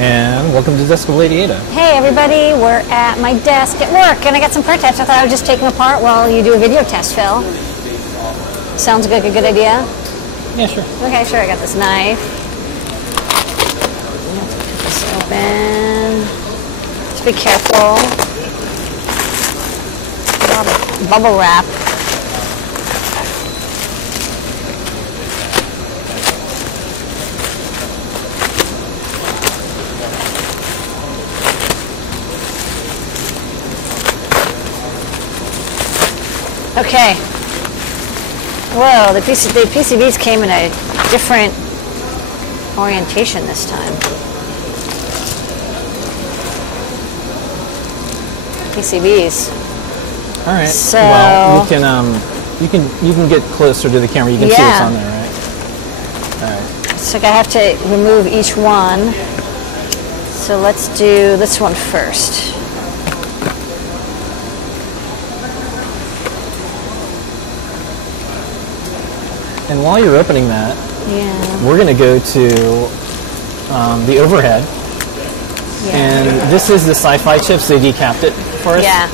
And welcome to Desk of Lady Ada. Hey everybody, we're at my desk at work and I got some prototypes. I thought I would just take them apart while you do a video test, Phil. Sounds like a good idea? Yeah, sure. Okay, sure. I got this knife. Put this open. Just be careful. Bubble wrap. Okay. Whoa, the PCBs came in a different orientation this time. PCBs. All right. So, well, you can get closer to the camera. You can see what's on there, right? All right. So I have to remove each one. So let's do this one first. And while you're opening that, we're going to go to the overhead. Yeah. And this is the sci-fi chips. They decapped it for us. Yeah.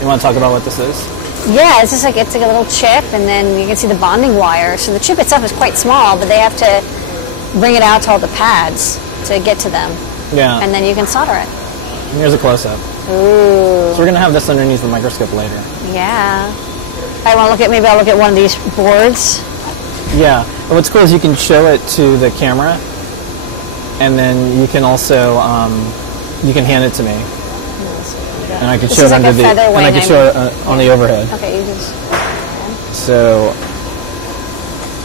You want to talk about what this is? Yeah, it's like a little chip, and then you can see the bonding wire. So the chip itself is quite small, but they have to bring it out to all the pads to get to them. Yeah. And then you can solder it. And here's a close-up. Ooh. So we're going to have this underneath the microscope later. Yeah. I want to look at, maybe I'll look at one of these boards. Yeah. But what's cool is you can show it to the camera, and then you can also you can hand it to me, and I can show it under the and I can show it on the overhead. Okay, you just. So,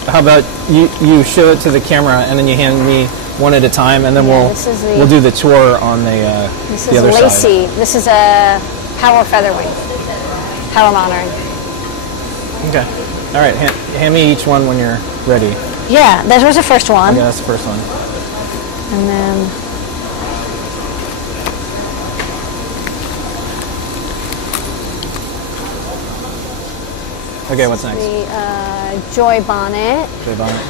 how about you show it to the camera, and then you hand me one at a time, and then we'll do the tour on the other side. This is Lacey. This is a power featherwing, power monitoring. Okay. All right. Hand me each one when you're ready. Yeah, that was the first one. Okay, that's the first one. And then. Okay, what's next? The Joy bonnet. Joy bonnet.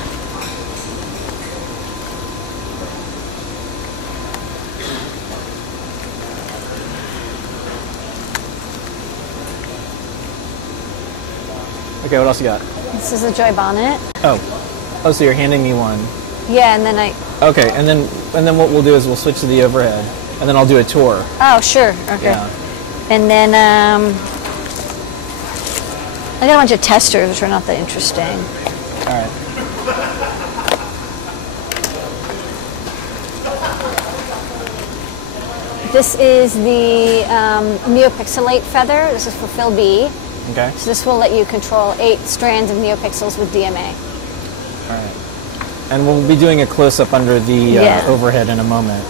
Okay, what else you got? This is the Joy bonnet. Oh, so you're handing me one. Yeah, and then I. Okay, and then what we'll do is we'll switch to the overhead, and then I'll do a tour. Oh, sure. Okay. Yeah. And then I got a bunch of testers, which are not that interesting. All right. This is the NeoPixelate feather. This is for Phil B. Okay. So this will let you control 8 strands of NeoPixels with DMA. All right. And we'll be doing a close-up under the overhead in a moment.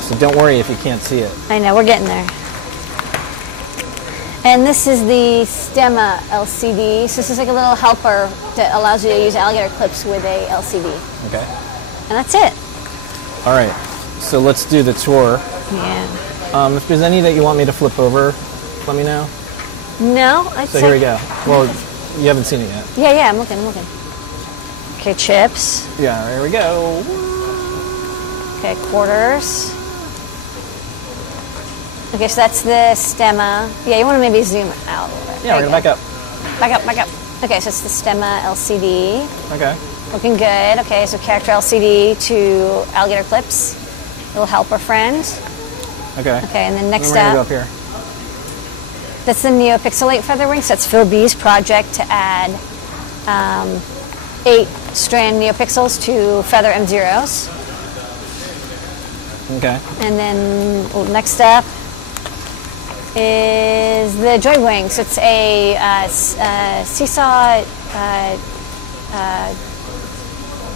So So don't worry if you can't see it. I know, we're getting there. And this is the Stemma LCD. So this is like a little helper that allows you to use alligator clips with a LCD. Okay. And that's it. All right. So let's do the tour. Yeah. If there's any that you want me to flip over, let me know. No, I'd say. So here we go. Well, you haven't seen it yet. Yeah, I'm looking. Okay, chips. Yeah, here we go. Okay, quarters. Okay, so that's the Stemma. Yeah, you want to maybe zoom out a little bit. Yeah, we're going to back up. Back up. Okay, so it's the Stemma LCD. Okay. Looking good. Okay, so character LCD to alligator clips. Little helper friend. Okay. Okay, and then next we're gonna up. go up here. That's the NeoPixelate feather wing. So that's Phil B's project to add 8 strand NeoPixels to feather M0s. Okay. And then next up is the Joy Wing. So it's a seesaw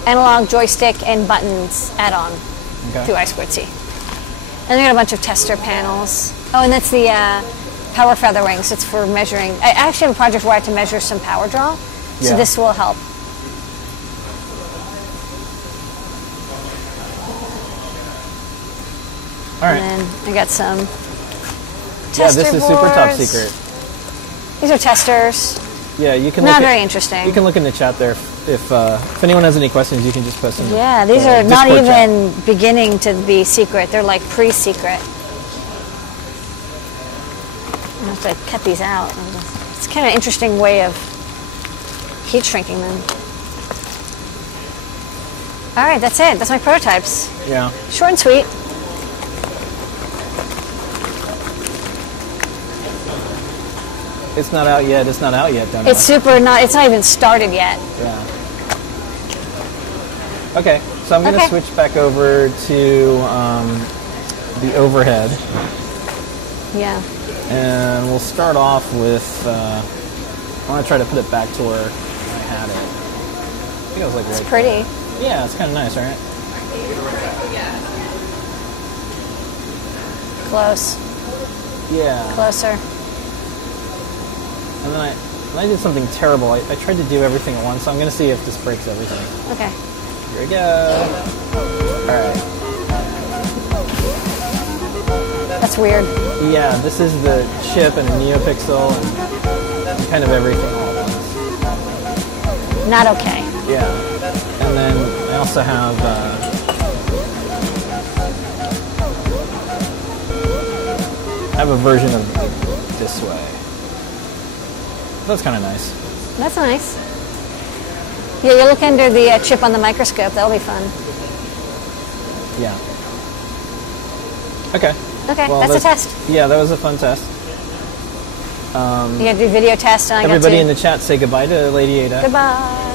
analog joystick and buttons add-on to I2C. And we got a bunch of tester panels. Oh, and that's the power feather wing. So it's for measuring. I actually have a project where I have to measure some power draw. So this will help. All right. And then I got some tester Yeah, this is super top boards. secret. These are testers. Yeah, you can. Not very interesting. You can look in the chat there. If anyone has any questions, you can just post them. Yeah, these are not Discord even chat. beginning to be secret. They're like pre-secret. I have to cut these out. It's kind of an interesting way of heat shrinking them. All right, that's it. That's my prototypes. Yeah. Short and sweet. It's not out yet. It's not out yet, don't It's super not. It's not even started yet. Yeah. Okay, so I'm going to switch back over to the overhead. Yeah. And we'll start off with, I want to try to put it back to where I had it. I think it was like right It's pretty. there. Yeah, it's kind of nice, right? Close. Yeah. Closer. And then I did something terrible. I tried to do everything at once, so I'm going to see if this breaks everything. Okay. Here we go. All right. That's weird. Yeah, this is the chip and the NeoPixel and kind of everything all at once. Not okay. Yeah. And then I also have a version of this way. That's kind of nice. That's nice. Yeah, you look under the chip on the microscope. That'll be fun. Yeah. Okay. Okay, Well, that's a test. Yeah, that was a fun test. You got to do video test, and I got to... Everybody in the chat, say goodbye to Lady Ada. Goodbye.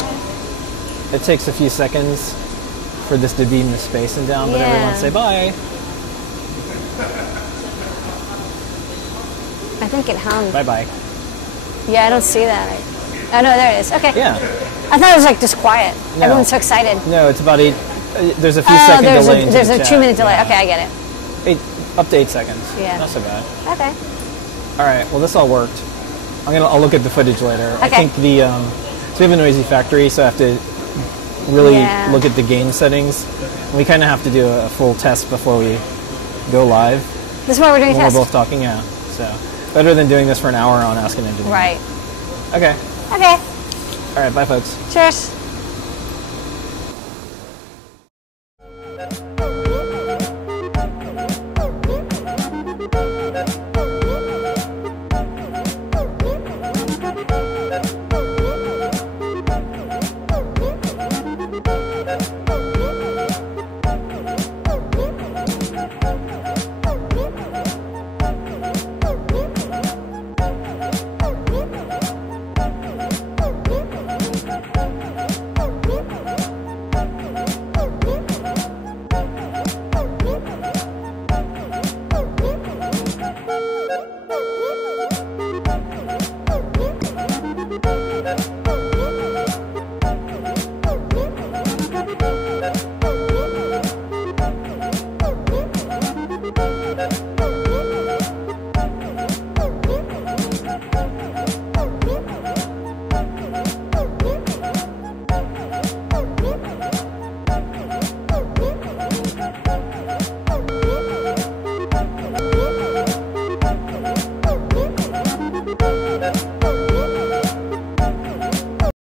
It takes a few seconds for this to beam the spacing down, but Yeah. everyone say bye. I think it hung. Bye-bye. Yeah, I don't see that. Oh, no, there it is. Okay. Yeah. I thought it was like just quiet. No. Everyone's so excited. No, it's about 8... there's a few second delay into there's the a chat. 2-minute delay. Yeah. Okay, I get it. Up to 8 seconds. Yeah. Not so bad. Okay. All right. Well, this all worked. I'll look at the footage later. Okay. I think so we have a noisy factory, so I have to really look at the gain settings. We kind of have to do a full test before we go live. This is why we're doing a when test. we're both talking, yeah. So better than doing this for an hour on Ask an Engineer. Right. Okay. Okay. All right. Bye, folks. Cheers.